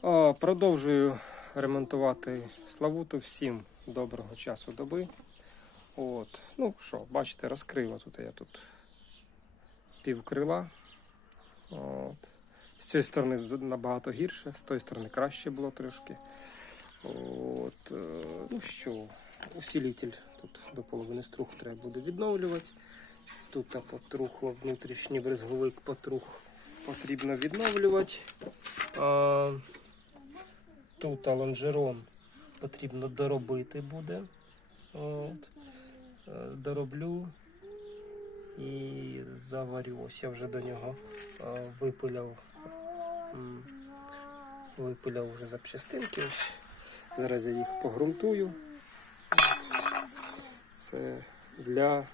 Продовжую ремонтувати Славуту. Всім доброго часу доби. От. Ну що, бачите, розкрила тут я тут пів крила. От. З цієї сторони набагато гірше, з тої сторони краще було трошки. От. е, Ну що, усилитель тут до половини струх треба буде відновлювати. Тут потрухло внутрішній брезговик потрух потрібно відновлювати. Тут лонжерон потрібно доробити буде. От. Е, Дороблю і заварю. Ось я вже до нього е, випиляв. Випиляв вже запчастинки. Зараз я їх погрунтую. Це для,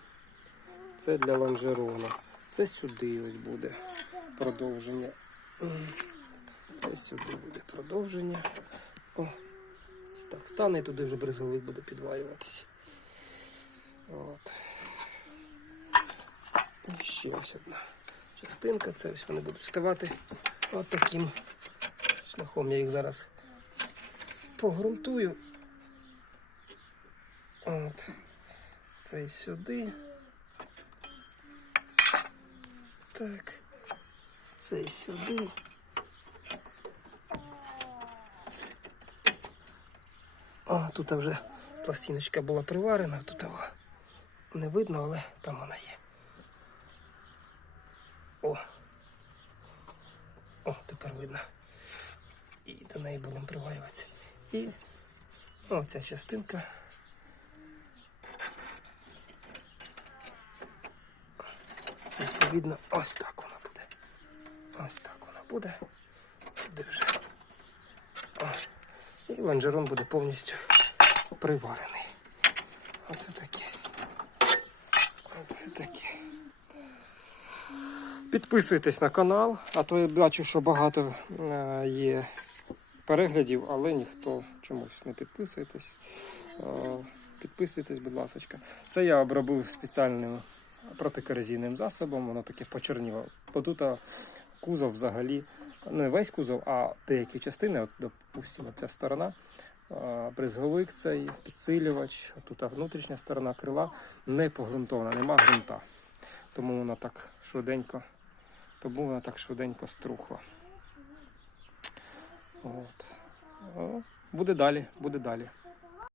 це для лонжерона. Це сюди ось буде продовження. Це сюди буде продовження. О, так стане і туди вже брезговик буде підварюватися. От. І ще ось одна частинка. Це ось вони будуть ставати от шляхом. Я їх зараз погрунтую. От. Цей сюди. Так. Цей сюди. О, тут вже пластиночка була приварена, тут його не видно, але там вона є. О. О, тепер видно. І до неї будемо приварюватися. І оця частинка. Відповідно, ось так вона буде. Ось так вона буде. О. І лонжерон буде повністю приварений. Оце таке. Оце таке. Підписуйтесь на канал, а то я бачу, що багато е, є переглядів, але ніхто чомусь не підписуєтесь. Е, Підписуйтесь, будь ласка. Це я обробив спеціальним протикорозійним засобом, воно таке почорніло. Бо тут кузов взагалі, не весь кузов, а деякі частини, от, допустимо, ця сторона, брезговик цей, підсилювач, тут внутрішня сторона крила не погрунтована, нема ґрунта. Тому вона так швиденько, тому вона так швиденько струхла. От. Буде далі, буде далі.